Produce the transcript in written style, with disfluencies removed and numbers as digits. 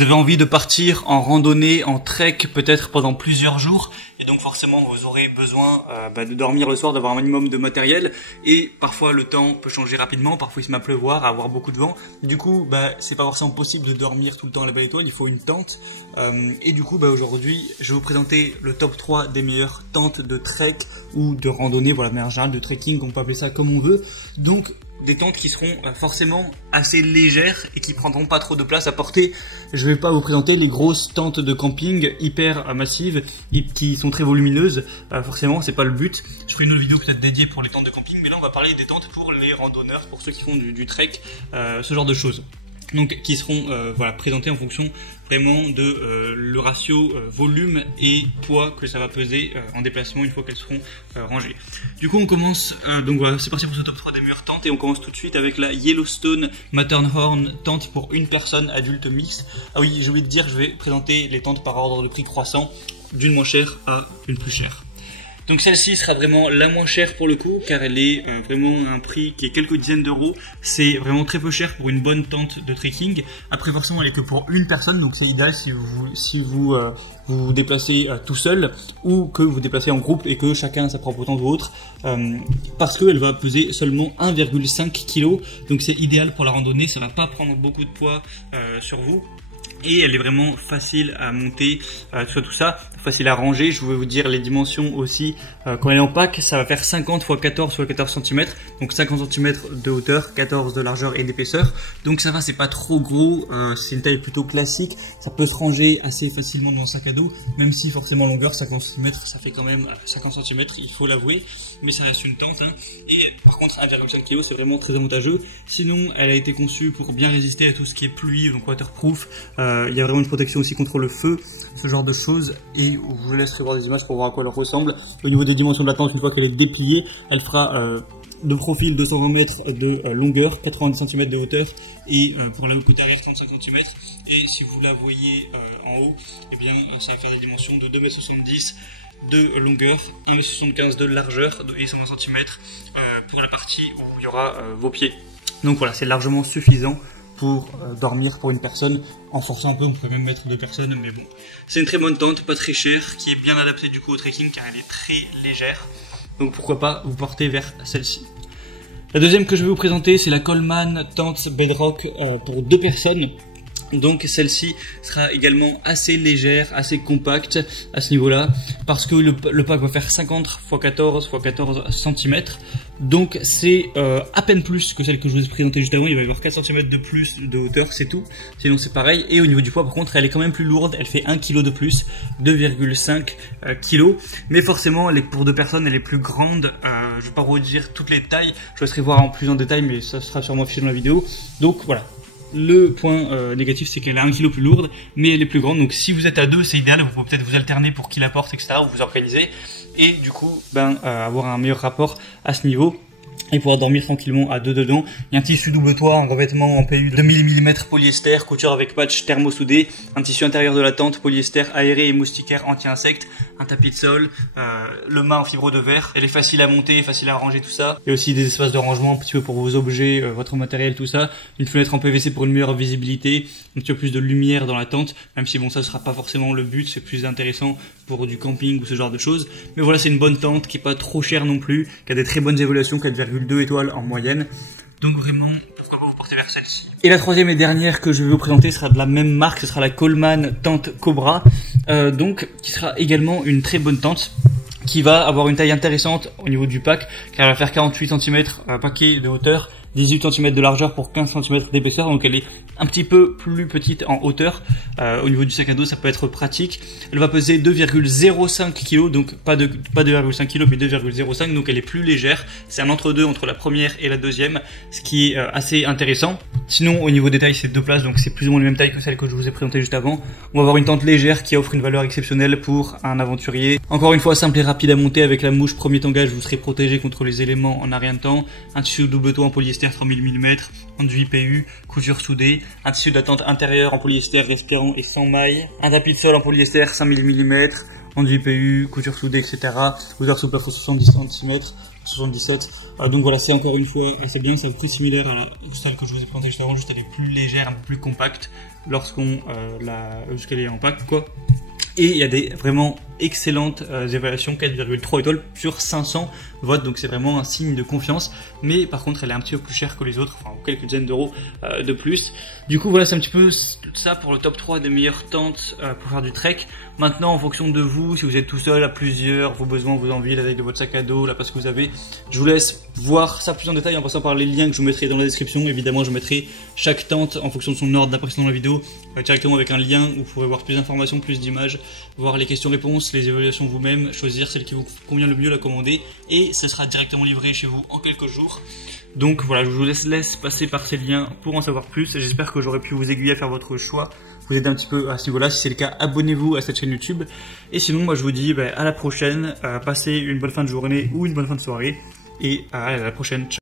vous avez envie de partir en randonnée, en trek, peut-être pendant plusieurs jours. Et donc forcément, vous aurez besoin de dormir le soir, d'avoir un minimum de matériel. Et parfois, le temps peut changer rapidement. Parfois, il se met à pleuvoir, à avoir beaucoup de vent. Du coup, c'est pas forcément possible de dormir tout le temps à la Belle Étoile. Il faut une tente. Et du coup, aujourd'hui, je vais vous présenter le top 3 des meilleures tentes de trek ou de randonnée. Voilà, mais en général, de trekking, on peut appeler ça comme on veut. Donc, des tentes qui seront forcément assez légères et qui prendront pas trop de place à porter. Je vais pas vous présenter les grosses tentes de camping hyper massives qui sont très volumineuses. Forcément, c'est pas le but. Je ferai une autre vidéo peut-être dédiée pour les tentes de camping, mais là on va parler des tentes pour les randonneurs, pour ceux qui font du trek, ce genre de choses. Donc qui seront présentées en fonction vraiment de le ratio volume et poids que ça va peser en déplacement une fois qu'elles seront rangées. Du coup on commence, donc voilà, c'est parti pour ce top 3 des meilleures tentes et on commence tout de suite avec la Yellowstone Matterhorn tente pour une personne adulte mixte. Ah oui, j'ai oublié de dire, je vais présenter les tentes par ordre de prix croissant, d'une moins chère à une plus chère. Donc celle-ci sera vraiment la moins chère pour le coup, car elle est vraiment à un prix qui est quelques dizaines d'euros. C'est vraiment très peu cher pour une bonne tente de trekking. Après forcément elle est que pour une personne, donc c'est idéal si vous vous déplacez tout seul ou que vous vous déplacez en groupe et que chacun a sa propre tente ou autre, parce qu'elle va peser seulement 1,5 kg. Donc c'est idéal pour la randonnée, ça va pas prendre beaucoup de poids sur vous. Et elle est vraiment facile à monter, tout ça, facile à ranger. Je vais vous dire les dimensions aussi. Quand elle est en pack, ça va faire 50 x 14 x 14 cm. Donc 50 cm de hauteur, 14 de largeur et d'épaisseur. Donc ça va, c'est pas trop gros, c'est une taille plutôt classique. Ça peut se ranger assez facilement dans un sac à dos, même si forcément longueur 50 cm, ça fait quand même 50 cm, il faut l'avouer. Mais ça reste une tente, hein. Et par contre 1,5 kg, c'est vraiment très avantageux. Sinon, elle a été conçue pour bien résister à tout ce qui est pluie, donc waterproof. Il y a vraiment une protection aussi contre le feu, ce genre de choses, et je vous laisserai voir des images pour voir à quoi elle ressemble. Au niveau des dimensions de la tente, une fois qu'elle est dépliée, elle fera de profil 220 mètres de longueur, 90 cm de hauteur, et pour le côté arrière 35 cm. Et si vous la voyez en haut, eh bien ça va faire des dimensions de 2,70 m de longueur, 1,75 m de largeur et 120 cm pour la partie où il y aura vos pieds. Donc voilà, c'est largement suffisant pour dormir pour une personne. En forçant un peu, on peut même mettre deux personnes, mais bon. C'est une très bonne tente, pas très chère, qui est bien adaptée du coup au trekking car elle est très légère. Donc pourquoi pas vous porter vers celle-ci. La deuxième que je vais vous présenter, c'est la Coleman Tente Bedrock pour deux personnes. Donc celle-ci sera également assez légère, assez compacte à ce niveau-là, parce que le pack va faire 50 x 14 x 14 cm. Donc c'est à peine plus que celle que je vous ai présentée juste avant. Il va y avoir 4 cm de plus de hauteur, c'est tout. Sinon c'est pareil. Et au niveau du poids par contre, elle est quand même plus lourde. Elle fait 1 kg de plus, 2,5 kg. Mais forcément, pour deux personnes, elle est plus grande. Je vais pas vous dire toutes les tailles. Je vous laisserai voir en plus en détail, mais ça sera sûrement affiché dans la vidéo. Donc voilà. Le point négatif, c'est qu'elle est 1 kg plus lourde, mais elle est plus grande. Donc si vous êtes à deux, c'est idéal. Vous pouvez peut-être vous alterner pour qui la porte, etc. Vous vous organisez. Et du coup, avoir un meilleur rapport à ce niveau. Et pouvoir dormir tranquillement à deux dedans. Il y a un tissu double toit, un revêtement en PU de 1000 mm polyester, couture avec patch thermosoudé, un tissu intérieur de la tente, polyester aéré et moustiquaire anti-insectes, un tapis de sol, le mât en fibre de verre. Elle est facile à monter, facile à ranger, tout ça. Il y a aussi des espaces de rangement un petit peu pour vos objets, votre matériel, tout ça. Une fenêtre en PVC pour une meilleure visibilité, un petit peu plus de lumière dans la tente, même si bon, ça ne sera pas forcément le but, c'est plus intéressant pour du camping ou ce genre de choses. Mais voilà, c'est une bonne tente qui est pas trop chère non plus, qui a des très bonnes évaluations, 4,2 étoiles en moyenne. Donc vraiment, pourquoi pas vous porter vers celle-ci. Et la troisième et dernière que je vais vous présenter sera de la même marque, ce sera la Coleman Tente Cobra, qui sera également une très bonne tente, qui va avoir une taille intéressante au niveau du pack, car elle va faire 48 cm paquet de hauteur, 18 cm de largeur pour 15 cm d'épaisseur, donc elle est un petit peu plus petite en hauteur. Au niveau du sac à dos, ça peut être pratique. Elle va peser 2,05 kg, donc pas 2,5 kg mais 2,05, donc elle est plus légère. C'est un entre-deux entre la première et la deuxième, ce qui est assez intéressant. Sinon, au niveau des tailles, c'est deux places, donc c'est plus ou moins la même taille que celle que je vous ai présentée juste avant. On va avoir une tente légère qui offre une valeur exceptionnelle pour un aventurier. Encore une fois, simple et rapide à monter avec la mouche premier tangage, vous serez protégé contre les éléments en un rien de temps. Un tissu double toit en polyester 3000 mm, enduit PU, couture soudée, un tissu d'attente intérieur en polyester respirant et sans maille, un tapis de sol en polyester 5000 mm, enduit PU, couture soudée, etc. Hauteur sous plafond 70 cm. 77. Donc voilà, c'est encore une fois assez bien, c'est un peu similaire à la celle que je vous ai présentée juste avant, juste elle est plus légère, un peu plus compacte lorsqu'on jusqu'elle est en pack quoi. Et il y a des vraiment excellentes évaluations, 4,3 étoiles sur 500 votes, donc c'est vraiment un signe de confiance. Mais par contre, elle est un petit peu plus chère que les autres, enfin quelques dizaines d'euros de plus. Du coup, voilà, c'est un petit peu tout ça pour le top 3 des meilleures tentes pour faire du trek. Maintenant, en fonction de vous, si vous êtes tout seul, à plusieurs, vos besoins, vos envies, la taille de votre sac à dos, la place que vous avez, je vous laisse voir ça plus en détail en passant par les liens que je vous mettrai dans la description. Évidemment, je mettrai chaque tente en fonction de son ordre d'apparition dans la vidéo, directement avec un lien où vous pourrez voir plus d'informations, plus d'images, voir les questions-réponses, les évaluations vous-même, choisir celle qui vous convient le mieux, la commander, et ce sera directement livré chez vous en quelques jours. Donc voilà, je vous laisse passer par ces liens pour en savoir plus. J'espère que j'aurai pu vous aiguiller à faire votre choix, vous aider un petit peu à ce niveau-là. Si c'est le cas, abonnez-vous à cette chaîne YouTube. Et sinon, moi je vous dis à la prochaine, passez une bonne fin de journée ou une bonne fin de soirée, et à la prochaine. Ciao.